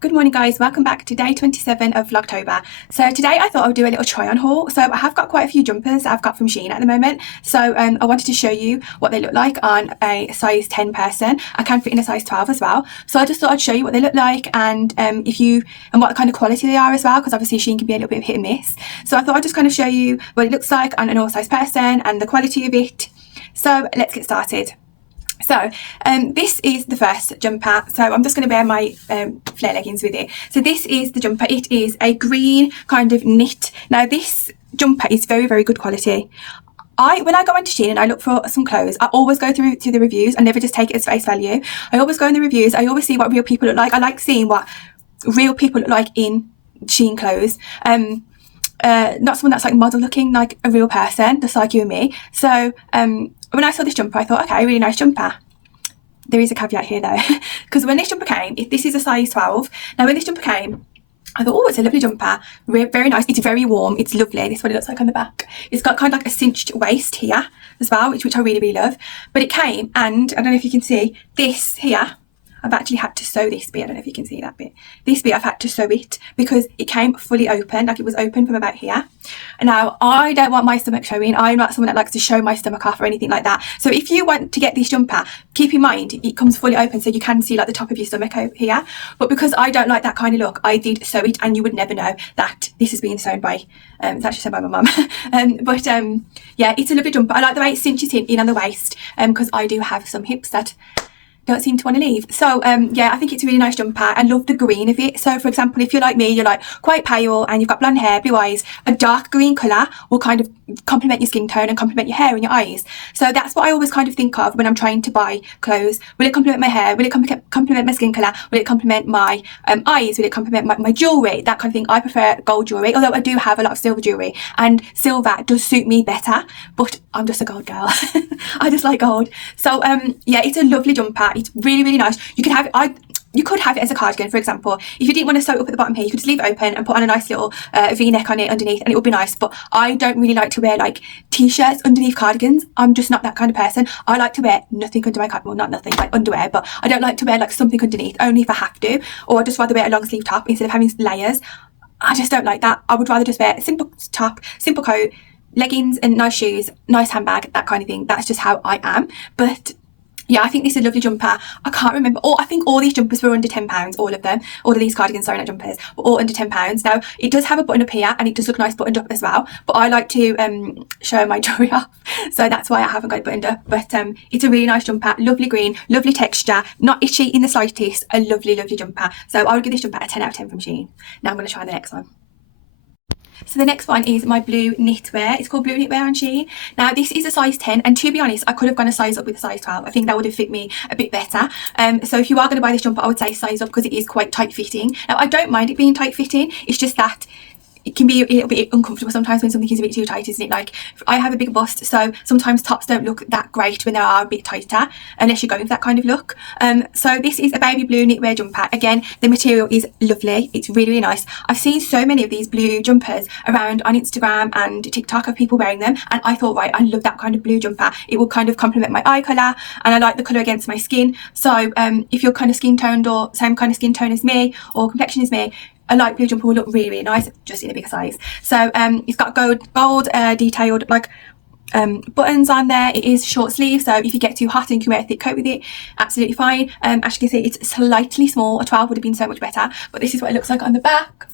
Good morning guys, welcome back to day 27 of Vlogtober. So today I thought I would do a little try on haul. So I have got quite a few jumpers that I've got from Shein at the moment. So I wanted to show you what they look like on a size 10 person. I can fit in a size 12 as well. So I just thought I'd show you what they look like and what kind of quality they are as well, because obviously Shein can be a little bit of hit and miss. So I thought I'd just kind of show you what it looks like on an all size person and the quality of it. So let's get started. So this is the first jumper. So I'm just going to wear my flare leggings with it. So this is the jumper. It is a green kind of knit. Now this jumper is very, very good quality. When I go onto Shein and I look for some clothes, I always go through to the reviews. I never just take it as face value. I always go in the reviews. I always see what real people look like. I like seeing what real people look like in Shein clothes. Not someone that's like model looking, like a real person, just like you and me. So when I saw this jumper, I thought, okay, really nice jumper. There is a caveat here though, because when this jumper came, this is a size 12. Now when this jumper came, I thought, oh, it's a lovely jumper, very nice. It's very warm, it's lovely. This is what it looks like on the back. It's got kind of like a cinched waist here as well, which I really, really love. But it came, and I don't know if you can see this here. I've actually had to sew this bit. I don't know if you can see that bit. This bit I've had to sew it because it came fully open, like it was open from about here. And now I don't want my stomach showing. I'm not someone that likes to show my stomach off or anything like that. So if you want to get this jumper, keep in mind it comes fully open so you can see like the top of your stomach over here. But because I don't like that kind of look, I did sew it, and you would never know that this is being sewn by, it's actually sewn by my mum. Yeah, it's a lovely jumper. I like the way it cinches in on the waist because I do have some hips that don't seem to want to leave. So yeah, I think it's a really nice jumper. I love the green of it. So for example, if you're like me, you're like quite pale and you've got blonde hair, blue eyes, a dark green colour will kind of complement your skin tone and complement your hair and your eyes. So that's what I always kind of think of when I'm trying to buy clothes. Will it complement my hair? Will it complement my skin colour? Will it complement my eyes? Will it complement my jewellery? That kind of thing. I prefer gold jewellery, although I do have a lot of silver jewellery, and silver does suit me better, but I'm just a gold girl. I just like gold. So yeah, it's a lovely jumper. It's really, really nice. You could have it, you could have it as a cardigan, for example. If you didn't want to sew it up at the bottom here, you could just leave it open and put on a nice little v-neck on it underneath, and it would be nice. But I don't really like to wear like t-shirts underneath cardigans. I'm just not that kind of person. I like to wear nothing under my cardigan. Well, not nothing, like underwear, but I don't like to wear like something underneath, only if I have to. Or I'd just rather wear a long sleeve top instead of having layers. I just don't like that. I would rather just wear a simple top, simple coat, leggings and nice shoes, nice handbag, that kind of thing. That's just how I am. But yeah, I think this is a lovely jumper. I can't remember. I think all these jumpers were under £10, all of them. All of these cardigans, sorry, not jumpers, were all under £10. Now, it does have a button up here, and it does look nice buttoned up as well. But I like to show my jewellery off, so that's why I haven't got it buttoned up. But it's a really nice jumper, lovely green, lovely texture, not itchy in the slightest, a lovely, lovely jumper. So I would give this jumper a 10 out of 10 from Shein. Now I'm going to try the next one. So the next one is my blue knitwear. It's called blue knitwear on Shein. Now this is a size 10, and to be honest, I could have gone a size up with a size 12. I think that would have fit me a bit better. So if you are going to buy this jumper, I would say size up because it is quite tight fitting. Now I don't mind it being tight fitting. It's just that it can be a little bit uncomfortable sometimes when something is a bit too tight, isn't it? Like I have a big bust, so sometimes tops don't look that great when they are a bit tighter, unless you're going for that kind of look. So this is a baby blue knitwear jumper. Again, the material is lovely. It's really, really nice. I've seen so many of these blue jumpers around on Instagram and TikTok of people wearing them, and I thought, right, I love that kind of blue jumper. It will kind of complement my eye colour, and I like the colour against my skin. So if you're kind of skin toned or same kind of skin tone as me or complexion as me, a light blue jumper will look really, really nice, just in a bigger size. So it's got gold detailed like buttons on there. It is short sleeve, so if you get too hot and you can wear a thick coat with it, absolutely fine. As you can see, it's slightly small. A 12 would have been so much better, but this is what it looks like on the back.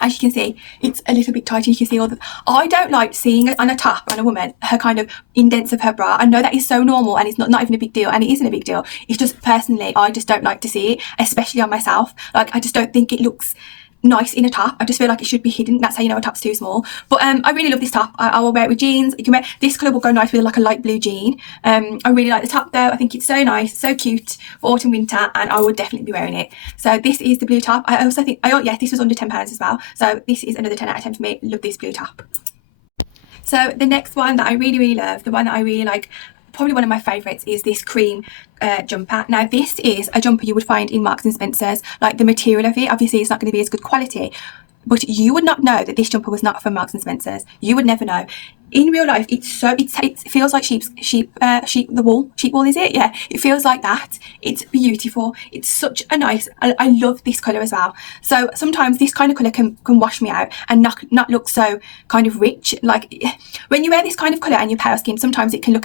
As you can see, it's a little bit tight. You can see all the... I don't like seeing it on a top on a woman, her kind of indents of her bra. I know that is so normal, and it's not even a big deal, and it isn't a big deal. It's just personally, I just don't like to see it, especially on myself. Like I just don't think it looks nice in a top. I just feel like it should be hidden. That's how you know a top's too small. But I really love this top. I will wear it with jeans. You can wear this colour will go nice with like a light blue jean. I really like the top though. I think it's so nice, so cute for autumn winter, and I would definitely be wearing it. So this is the blue top. I also think yeah, this was under £10 as well. So this is another 10 out of 10 for me. Love this blue top. So the next one that I really, really love, the one that I really like, probably one of my favourites, is this cream jumper. Now this is a jumper you would find in Marks and Spencer's. Like the material of it, obviously it's not going to be as good quality, but you would not know that this jumper was not from Marks and Spencer's. You would never know. In real life, it feels like sheep wool, is it? Yeah, it feels like that. It's beautiful. It's such a nice, I love this colour as well. So sometimes this kind of colour can wash me out and not look so kind of rich. Like when you wear this kind of colour and you're pale skin, sometimes it can look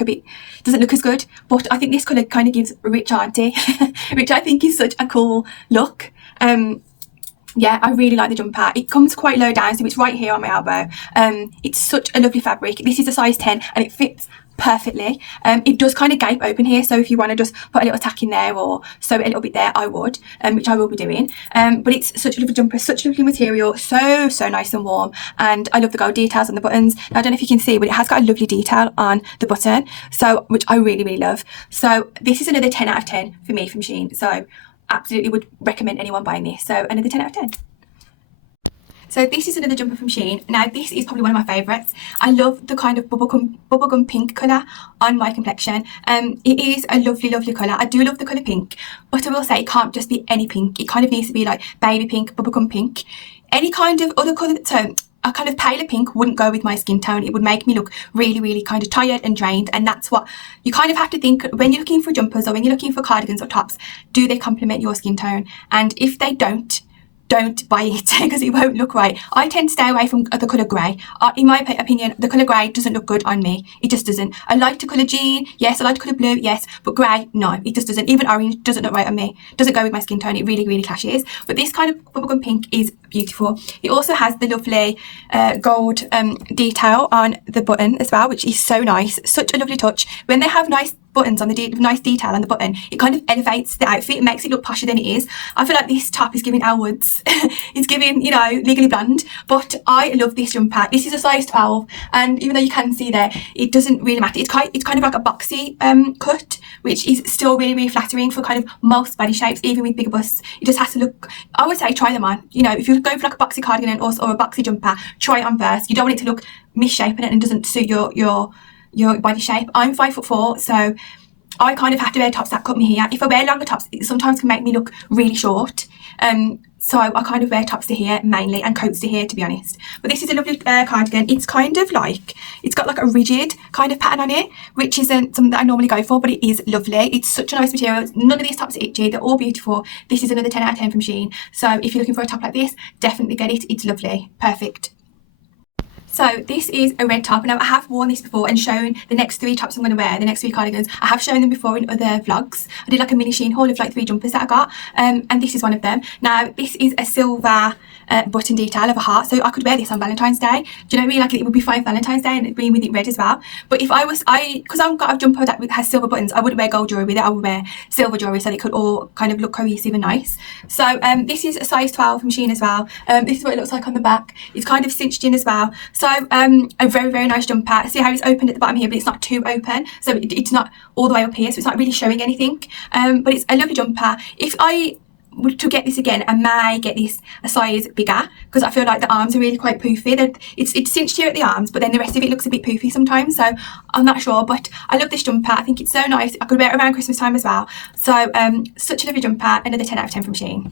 doesn't look as good. But I think this colour kind of gives rich auntie, which I think is such a cool look. Yeah, I really like the jumper. It comes quite low down, so it's right here on my elbow. It's such a lovely fabric. This is a size 10 and it fits perfectly. It does kind of gape open here, so if you want to just put a little tack in there or sew it a little bit there, I would, which I will be doing. But it's such a lovely jumper, such a lovely material, so nice and warm, and I love the gold details on the buttons. Now, I don't know if you can see, but it has got a lovely detail on the button, so which I really love. So this is another 10 out of 10 for me from Shein. So absolutely would recommend anyone buying this. So another 10 out of 10. So this is another jumper from Shein. Now this is probably one of my favourites. I love the kind of bubblegum pink colour on my complexion. It is a lovely colour. I do love the colour pink, but I will say it can't just be any pink. It kind of needs to be like baby pink, bubblegum pink. Any kind of other colour, so a kind of paler pink wouldn't go with my skin tone. It would make me look really kind of tired and drained, and that's what you kind of have to think when you're looking for jumpers or when you're looking for cardigans or tops. Do they complement your skin tone? And if they don't buy it because it won't look right. I tend to stay away from the colour grey. In my opinion, the colour grey doesn't look good on me. It just doesn't. I like the colour jean, yes. I like the colour blue, yes. But grey, no, it just doesn't. Even orange doesn't look right on me. Doesn't go with my skin tone. It really clashes. But this kind of bubblegum pink is beautiful. It also has the lovely gold detail on the button as well, which is so nice. Such a lovely touch. When they have nice buttons on the nice detail on the button, it kind of elevates the outfit. It makes it look posher than it is. I feel like this top is giving Elle Woods. It's giving, you know, Legally Blonde, but I love this jumper. This is a size 12, and even though you can see there, it doesn't really matter. It's kind of like a boxy cut, which is still really flattering for kind of most body shapes, even with bigger busts. It just has to look, I would say try them on. You know, if you're going for like a boxy cardigan or a boxy jumper, try it on first. You don't want it to look misshapen and it doesn't suit your body shape. I'm 5'4", so I kind of have to wear tops that cut me here. If I wear longer tops, it sometimes can make me look really short. So I kind of wear tops to here mainly and coats to here, to be honest. But this is a lovely cardigan. It's kind of like, it's got like a rigid kind of pattern on it, which isn't something that I normally go for, but it is lovely. It's such a nice material. None of these tops are itchy. They're all beautiful. This is another 10 out of 10 from Shein. So if you're looking for a top like this, definitely get it. It's lovely. Perfect. So this is a red top. Now I have worn this before and shown the next 3 tops I'm going to wear, the next 3 cardigans. I have shown them before in other vlogs. I did like a mini Shein haul of like 3 jumpers that I got, and this is one of them. Now this is a silver button detail of a heart, so I could wear this on Valentine's Day. Do you know what I mean? Like it would be fine Valentine's Day and it'd be with it red as well. But if because I've got a jumper that has silver buttons, I wouldn't wear gold jewellery with it. I would wear silver jewellery so it could all kind of look cohesive and nice. So this is a size 12 from Shein as well. This is what it looks like on the back. It's kind of cinched in as well. So a very nice jumper. See how it's open at the bottom here, but it's not too open, so it's not all the way up here, so it's not really showing anything. But it's a lovely jumper. If I were to get this again, I may get this a size bigger because I feel like the arms are really quite poofy. It's cinched here at the arms, but then the rest of it looks a bit poofy sometimes, so I'm not sure. But I love this jumper. I think it's so nice. I could wear it around Christmas time as well. So such a lovely jumper. Another 10 out of 10 from Shein.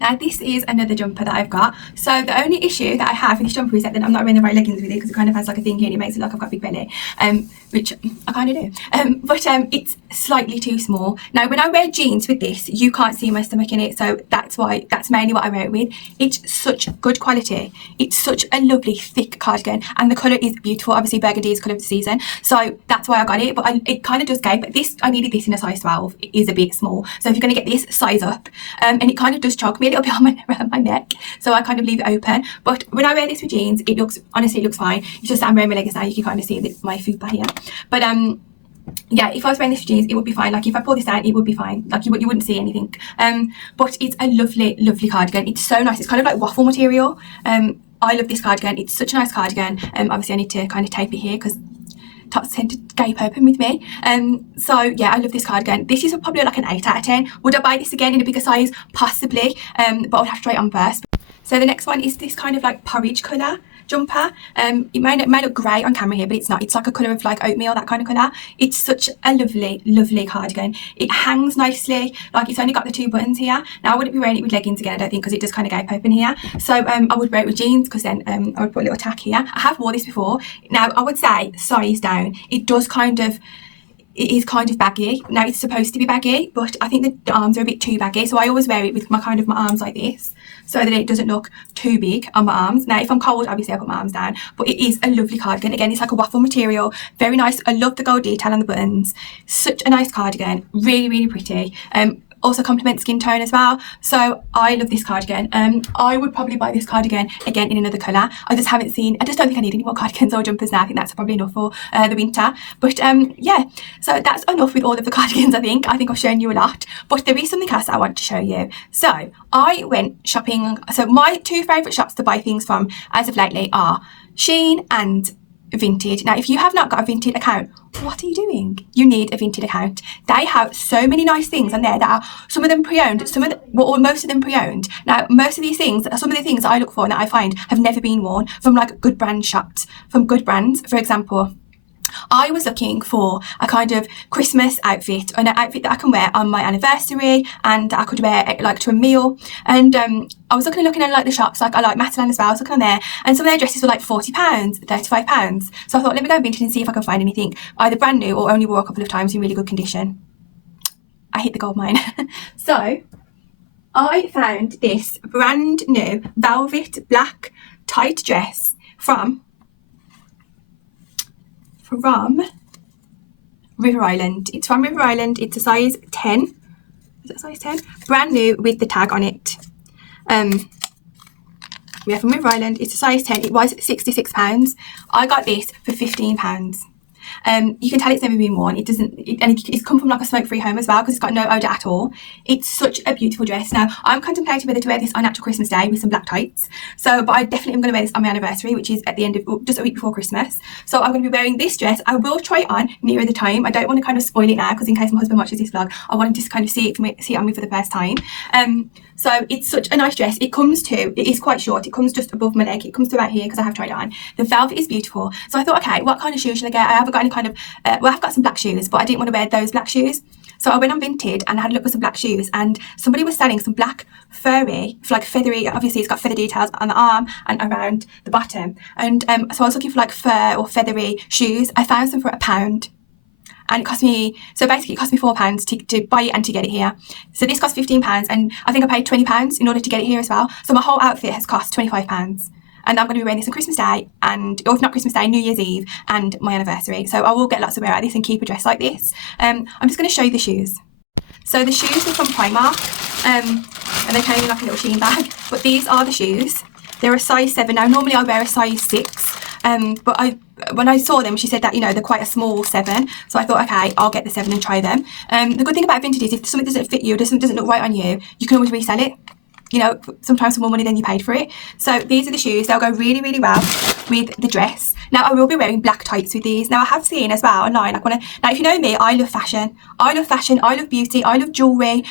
Now this is another jumper that I've got. So the only issue that I have with this jumper is that I'm not wearing the right leggings with it because it kind of has like a thing here and it makes it look like I've got a big belly, which I kind of do. But it's slightly too small. Now when I wear jeans with this, you can't see my stomach in it, so that's mainly what I wear it with. It's such good quality. It's such a lovely thick cardigan, and the colour is beautiful. Obviously burgundy is colour of the season, so that's why I got it. But it kind of does gape. But this, I needed this in a size 12. It is a bit small, so if you're going to get this, size up. And it kind of does choke me a little bit around my neck, so I kind of leave it open. But when I wear this with jeans, it looks, honestly, it looks fine. It's just that I'm wearing my leggings now. You can kind of see my fupa here. But yeah, if I was wearing this with jeans, it would be fine. Like if I pull this down, it would be fine. Like you wouldn't see anything. But it's a lovely cardigan. It's so nice. It's kind of like waffle material. I love this cardigan. It's such a nice cardigan. Obviously I need to kind of tape it here because tops tend to gape open with me. So yeah, I love this cardigan. This is probably like an 8 out of 10. Would I buy this again in a bigger size? Possibly, but I would have to try it on first. So the next one is this kind of like porridge colour. jumper. It may look grey on camera here, but it's not. It's like a colour of like oatmeal, that kind of colour. It's such a lovely cardigan. It hangs nicely. Like, it's only got the 2 buttons here. Now I wouldn't be wearing it with leggings again, I don't think, because it does kind of gape open here. So I would wear it with jeans, because then I would put a little tack here. I have worn this before. Now I would say size down. It is kind of baggy. Now it's supposed to be baggy, but I think the arms are a bit too baggy, so I always wear it with my arms like this, so that it doesn't look too big on my arms. Now if I'm cold, obviously I put my arms down, but it is a lovely cardigan. Again, it's like a waffle material, very nice. I love the gold detail on the buttons. Such a nice cardigan, really pretty. Also complements skin tone as well, so I love this cardigan. I would probably buy this cardigan again in another colour. I just don't think I need any more cardigans or jumpers now. I think that's probably enough for the winter. But yeah, so that's enough with all of the cardigans. I think I've shown you a lot, but there is something else that I want to show you. So I went shopping. So my 2 favourite shops to buy things from as of lately are Shein and Vinted. Now if you have not got a Vinted account, what are you doing? You need a Vinted account. They have so many nice things on there that are some of them pre-owned, or most of them pre-owned. Now most of these things, some of the things that I look for and that I find have never been worn from like good brand shops, from good brands. For example, I was looking for a kind of Christmas outfit, an outfit that I can wear on my anniversary and that I could wear like to a meal. And I was looking at like the shops, like I like Matalan as well. I was looking on there, and some of their dresses were like £40, £35. So I thought, let me go Vinted and see if I can find anything either brand new or only wore a couple of times in really good condition. I hit the gold mine. So I found this brand new velvet black tight dress from River Island. It's from River Island. It's a size 10. Is it a size 10? Brand new with the tag on it. Yeah, from River Island. It's a size 10. It was £66. I got this for £15. You can tell it's never been worn. It's come from like a smoke-free home as well, because it's got no odour at all. It's such a beautiful dress. Now I'm contemplating whether to wear this on actual Christmas Day with some black tights. But I definitely am going to wear this on my anniversary, which is at the end of just a week before Christmas. So I'm going to be wearing this dress. I will try it on nearer the time. I don't want to kind of spoil it now, because in case my husband watches this vlog, I want him to kind of see it on me for the first time. So it's such a nice dress. It is quite short. It comes just above my leg. It comes to about here, because I have tried it on. The velvet is beautiful. So I thought, okay, what kind of shoes should I get? I haven't got any kind of, I've got some black shoes, but I didn't want to wear those black shoes. So I went on Vinted and I had a look for some black shoes, and somebody was selling some black feathery, obviously it's got feather details on the arm and around the bottom. And so I was looking for like fur or feathery shoes. I found some for £1. And it cost me £4 to buy it and to get it here. So this cost £15, and I think I paid £20 in order to get it here as well. So my whole outfit has cost £25. And I'm going to be wearing this on Christmas Day, or if not Christmas Day, New Year's Eve and my anniversary. So I will get lots of wear out of this and keep a dress like this. I'm just going to show you the shoes. So the shoes were from Primark, and they came in like a little Shein bag. But these are the shoes. They're a size 7. Now normally I wear a size 6. But when I saw them, she said that, they're quite a small 7. So I thought, okay, I'll get the 7 and try them. The good thing about Vinted is if something doesn't fit you, doesn't look right on you, you can always resell it. Sometimes for more money than you paid for it. So these are the shoes. They'll go really well with the dress. Now I will be wearing black tights with these. Now I have seen as well online, now if you know me, I love fashion. I love beauty. I love jewellery.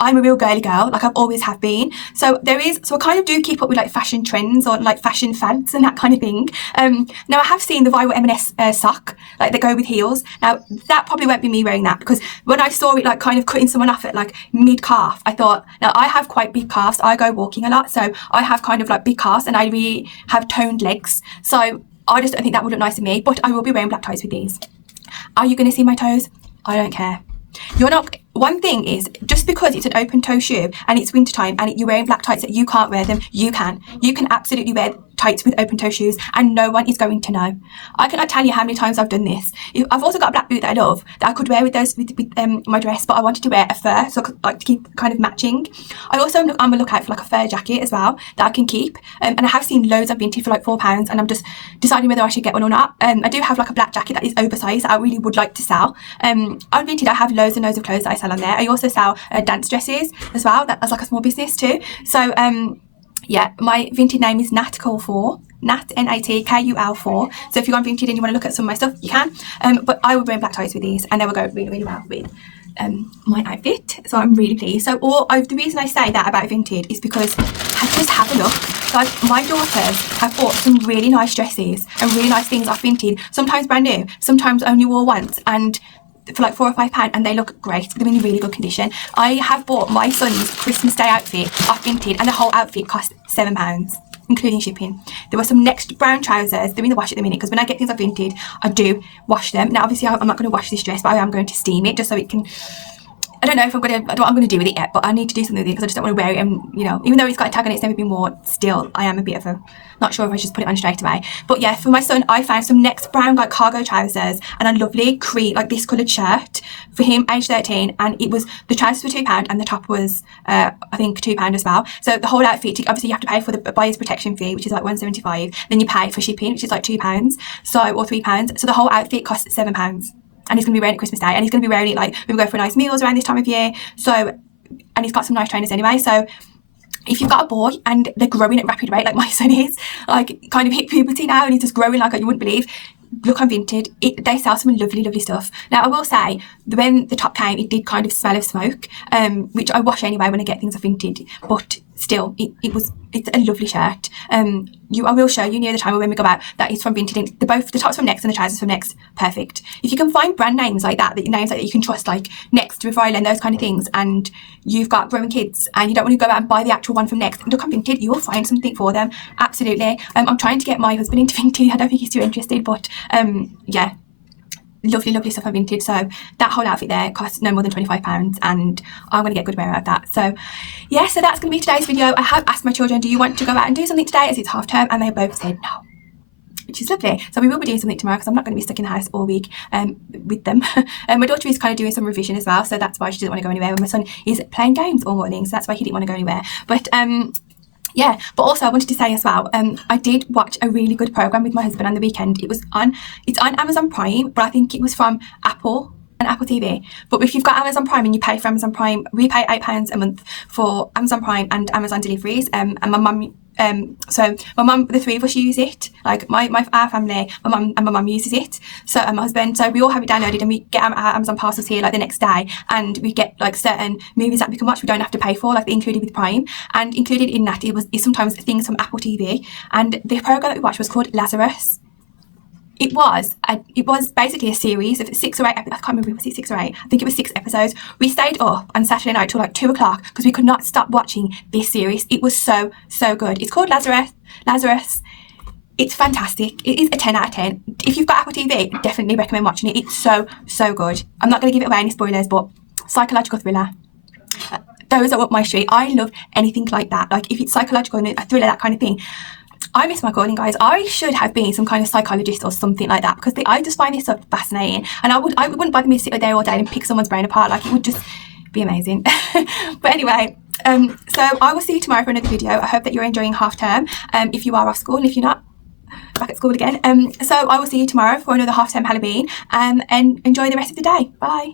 I'm a real girly girl, like I've always have been. So I kind of do keep up with like fashion trends or like fashion fads and that kind of thing. Now I have seen the viral M&S sock, like they go with heels. Now that probably won't be me wearing that, because when I saw it like kind of cutting someone off at like mid calf, I thought, now I have quite big calves. I go walking a lot, so I have kind of like big calves and I really have toned legs. So I just don't think that would look nice on me, but I will be wearing black tights with these. Are you going to see my toes? I don't care. You're not. One thing is, just because it's an open toe shoe and it's winter time and you're wearing black tights that you can't wear them, you can absolutely wear tights with open toe shoes and no one is going to know. I cannot tell you how many times I've done this. I've also got a black boot that I love that I could wear with my dress, but I wanted to wear a fur, so I could keep kind of matching. I also am on the lookout for like a fur jacket as well that I can keep, and I have seen loads on Vinted for like £4, and I'm just deciding whether I should get one or not. I do have like a black jacket that is oversized that I really would like to sell. On Vinted I have loads and loads of clothes that I sell on there. I also sell dance dresses as well. That's like a small business too. So yeah, my Vinted name is Natkul4, Nat Natkul4. So if you're on Vinted and you want to look at some of my stuff, you can. But I will wear black tights with these, and they will go really well with my outfit, so I'm really pleased. So the reason I say that about Vinted is because just have a look. Like, my daughters have bought some really nice dresses and really nice things off Vinted, sometimes brand new, sometimes only wore once, and for like £4 or £5, and they look great. They're in really good condition. I have bought my son's Christmas Day outfit off Vinted, and the whole outfit cost £7, including shipping. There were some Next brown trousers. They're in the wash at the minute, because when I get things off Vinted, I do wash them. Now, obviously, I'm not going to wash this dress, but I am going to steam it just so it can. I don't know if I don't know what I'm going to do with it yet, but I need to do something with it because I just don't want to wear it. And, you know, even though it's got a tag on it, it's never been worn, still, I am a bit of a, not sure if I should just put it on straight away. But yeah, for my son, I found some Next brown, like, cargo trousers and a lovely cream, like this coloured shirt for him, age 13. And it was, the trousers were £2 and the top was, I think, £2 as well. So the whole outfit, obviously you have to pay for the buyer's protection fee, which is like £1.75. Then you pay for shipping, which is like £2, so, or £3. So the whole outfit costs £7. And he's going to be wearing it Christmas Day, and he's going to be wearing it like when we go for nice meals around this time of year. So, and he's got some nice trainers anyway. So if you've got a boy and they're growing at a rapid rate like my son is, like kind of hit puberty now, and he's just growing like you wouldn't believe, look on Vinted. They sell some lovely, lovely stuff. Now, I will say, when the top came, it did kind of smell of smoke, which I wash anyway when I get things off Vinted, but still, it's a lovely shirt. I will show you near the time when we go out that it's from Vinted. The top's from Next and the trousers from Next. Perfect. If you can find brand names like that names like that you can trust, like Next, River Island, those kind of things, and you've got growing kids and you don't want to go out and buy the actual one from Next, look on Vinted, you will find something for them. Absolutely. I'm trying to get my husband into Vinted. I don't think he's too interested, but yeah. Lovely, lovely stuff on Vinted. So that whole outfit there costs no more than £25, and I'm going to get good wear out of that. So yeah, so that's going to be today's video. I have asked my children, do you want to go out and do something today as it's half term, and they both said no, which is lovely. So we will be doing something tomorrow because I'm not going to be stuck in the house all week with them. My daughter is kind of doing some revision as well, so that's why she doesn't want to go anywhere. And my son is playing games all morning, so that's why he didn't want to go anywhere. But yeah, but also I wanted to say as well, I did watch a really good programme with my husband on the weekend. It's on Amazon Prime, but I think it was from Apple and Apple TV. But if you've got Amazon Prime and you pay for Amazon Prime, we pay £8 a month for Amazon Prime and Amazon deliveries. And my mum, so my mum, the three of us use it. Like our family, my mum and my mum uses it. So my husband, so we all have it downloaded, and we get our Amazon parcels here like the next day, and we get like certain movies that we can watch. We don't have to pay for, like they're included with Prime. And included in that is sometimes things from Apple TV. And the program that we watched was called Lazarus. It was basically a series of 6 or 8 episodes. I can't remember, was it 6 or 8? I think it was 6 episodes. We stayed up on Saturday night till like 2 o'clock because we could not stop watching this series. It was so, so good. It's called Lazarus. It's fantastic. It is a 10 out of 10. If you've got Apple TV, definitely recommend watching it. It's so, so good. I'm not going to give it away any spoilers, but psychological thriller. Those are up my street. I love anything like that. Like if it's psychological and a thriller, that kind of thing. I miss my calling, guys. I should have been some kind of psychologist or something like that, because I just find this so fascinating, and I wouldn't bother me to sit there all day and pick someone's brain apart. Like, it would just be amazing. But anyway, so I will see you tomorrow for another video. I hope that you're enjoying half term, if you are off school, and if you're not, back at school again. So I will see you tomorrow for another half term Halloween, and enjoy the rest of the day. Bye.